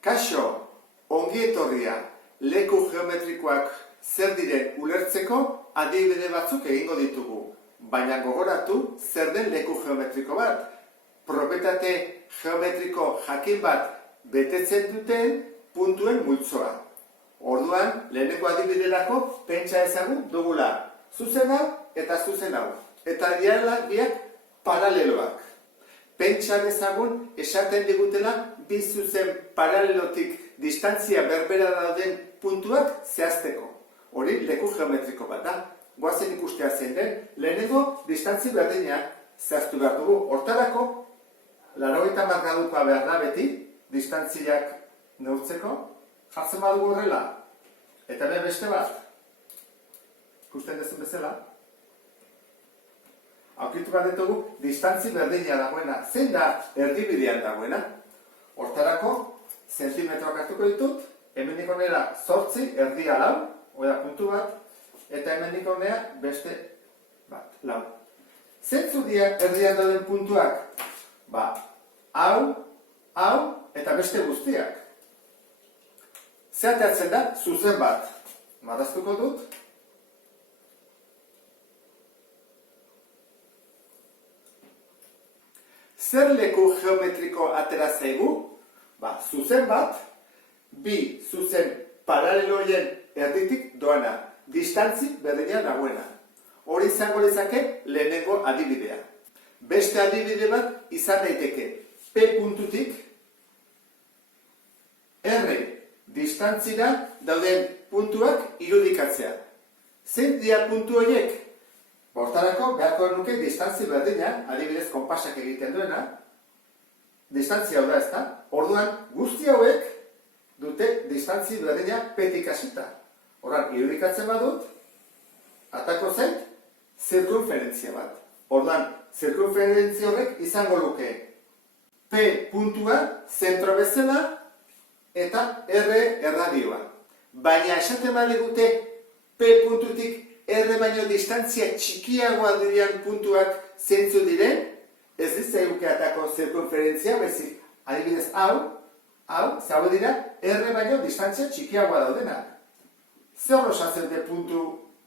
Kaixo, ongi etorria, leku geometrikoak zer diren ulertzeko adibide batzuk egingo ditugu. Baina gogoratu zer den leku geometriko bat. Propietate geometriko jakin bat betetzen duten puntuen multzoa. Orduan, lehenengo adibiderako pentsa ezagun dugula. Zuzen hau eta zuzen hau. Eta diala biak paraleloak. Pentsa dezagun esaten digutela bi zuzen paralelotik distantzia berbera dauden puntuak zehazteko. Hori leku geometriko bat da. Goazen ikustea zein den, lehenengo distantzi berdinak zehaztu behar dugu. Hortarako, 80 gradukoa behar da beti, distantziak neurtzeko, jartzen badugu horrela. Eta hemen beste bat, ikusten dezun bezala, aurkitu bat ditugu, distantzi berdina dagoena. Zein da erdibidean dagoena? Hortarako, zentimetroak hartuko ditut, hemendik honera 8, erdia 4, oda puntu bat, eta hemendik honera beste bat, 4. Zeintzu dira erdian dauden puntuak? Hau, eta beste guztiak. Zeateatzen da, zuzen bat. Marraztuko dut. Zer leku geometriko atera zaigu? Zuzen bat, bi zuzen paraleloien erditik doana, distantzi berdina dagoena. Hori izango lezake lehenengo adibidea. Beste adibide bat izan daiteke P puntutik R distantzira dauden puntuak irudikatzea. Zein dira puntu horiek? Hortarako beharko nuke distantzi berdina, adibidez konpasak egiten duena, distantzi hau da ezta? Orduan guzti hauek dute distantzi berdina P-tik hasita. Orduan irudikatzen badut, atako zen zirkunferentzia bat. Orduan, zirkunferentzia horrek izango luke P puntua zentro bezala eta R erradioa. Baina esaten badigute P puntutik R baino distantzia txikiagoa diren puntuak zeintzu diren, ez ditzaigu atako zirkunferentzia, bezik, adibidez hau, zau dira R baino distantzia txikiagoa daudenak. Zer osatzen de puntu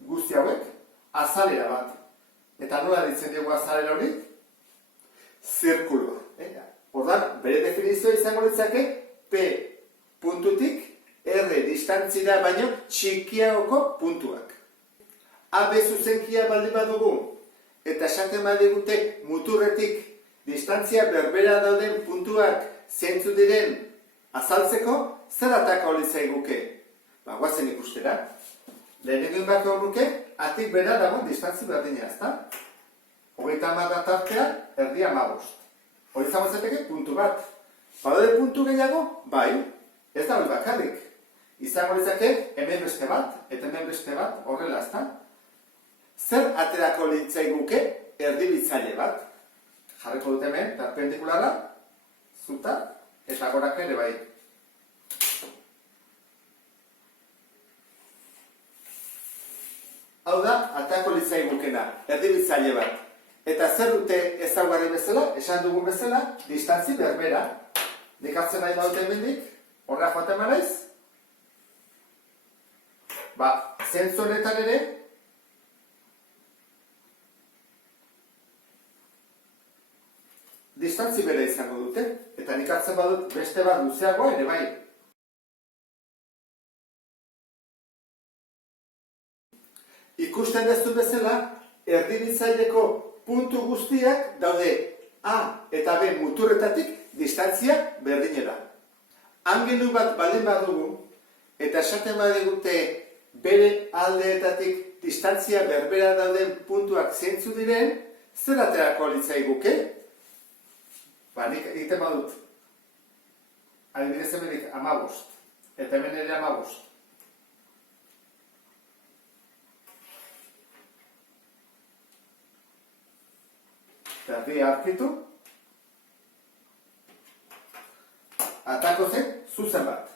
guzti hauek? Azalera bat. Eta nola ditzen dugu azalera hori? Zirkulua. Ordan, bere definizioa izango litzake P puntutik R distantzia baino txikiagoko puntuak. AB zuzenkia baldin badugu, eta esaten badigute muturretik distantzia berbera dauden puntuak zeintzu diren azaltzeko, zer atako litzaiguke? Goazen ikustera. Lehenengo inbako nuke, atik bera dagoen distantzi berdina, ezta? 30 tartea, erdi 15. Hori izango zeteke puntu bat. Badaude puntu gehiago? Bai, ez da hori bakarrik. Izango litzake hemen beste bat, eta hemen beste bat, horrela, ezta? Zer aterako litzaiguke erdibitzaile bat? Jarriko dut hemen, perpendikulara, zuta, eta gorak ere bai. Hau da, aterako litzaigukena, erdibitzaile bat. Eta zer dute ezaugarri bezala, esan dugun bezala, distantzi berbera. Dikatzen nahi daute hemendik, horra joaten manaiz. Zentzu honetan ere, distantzi bere izango dute, eta nik hartzen badut beste bat luzeagoa ere bai. Ikusten dezu bezala, erdibitzaileko puntu guztiak daude A eta B muturretatik distantzia berdinera. Angelu bat baldin badugu, eta esaten badigute bere aldeetatik distantzia berbera dauden puntuak zeintzu diren, zer aterako litzaiguke? Nik egiten badut. Adibidez hemenik 15. Eta hemen ere 15. Erdia harkitu. Atako zen zuzen bat.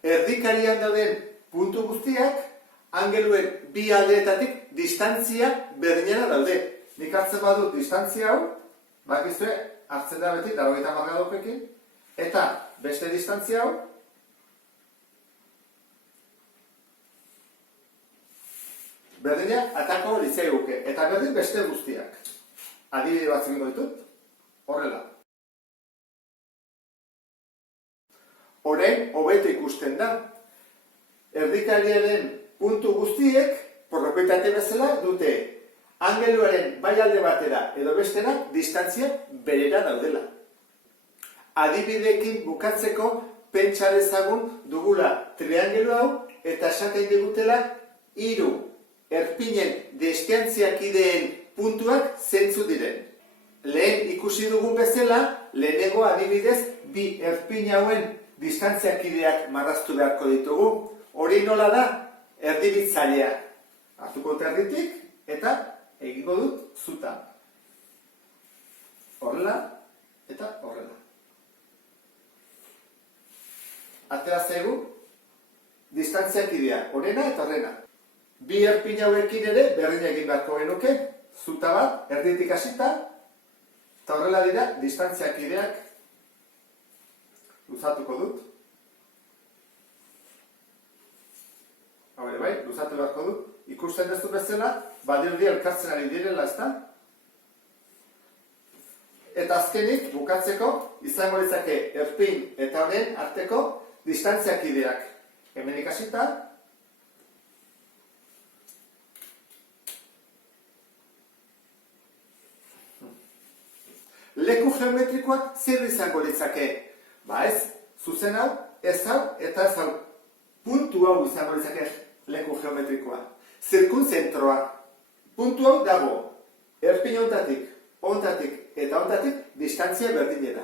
Erdikarian dauden puntu guztiak angeluen bi aldeetatik distantzia berdinera daude. Nik hartzen badut distantzia hau, bakizue, hartzen da beti 90 gradupekin, eta beste distantzia hau, berdina atako litzaiguke, eta berdin beste guztiak. Adibide batzuk egingo ditut, horrela. Orain, hobeto ikusten da. Erdikariaren puntu guztiek, proprietate bezala, dute angeluaren bai alde batera edo bestera distantzia berera daudela. Adibideekin bukatzeko pentsa dezagun dugula triangelu hau eta esaten digutela 3 erpinen distantziakideen puntuak zentzu diren. Lehen ikusi dugun bezala, lehenengo adibidez bi erpin hauen distantziakideak marraztu beharko ditugu. Hori nola da? Erdibitzailea. Hartuko dut erditik eta egingo dut zuta. Horrela eta horrela. Atera zaigu distantziakidea, horrena eta horrena. Bi erpin hauekin ere berdin egin beharko genuke, zuta bat, erditik hasita, eta horrela dira distantziakideak. Luzatuko dut. Hau bai, luzatu beharko dut. Ikusten duzu bezala, badirudi elkartzen ari direla, ezta? Eta azkenik, bukatzeko, izango litzake erpin eta honen arteko distantziakideak. Hemen ikasita. Leku geometrikoak zer izango litzake? Ba ez, zuzen hau, ez hau eta ez hau. Puntu hau izango litzake leku geometrikoa. Zirkunzentroa. Puntu hau dago. Erpin hontatik, hontatik eta hontatik distantzia berdinera.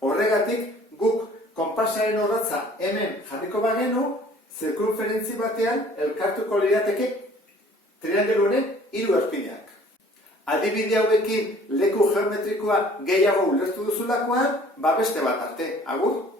Horregatik guk konpasaren orratza hemen jarriko bagenu, zirkunferentzi batean elkartuko lirateke triangelu honen 3 erpinak. Adibide hauekin leku geometrikoa gehiago ulertu duzulakoan, beste bat arte. Agur!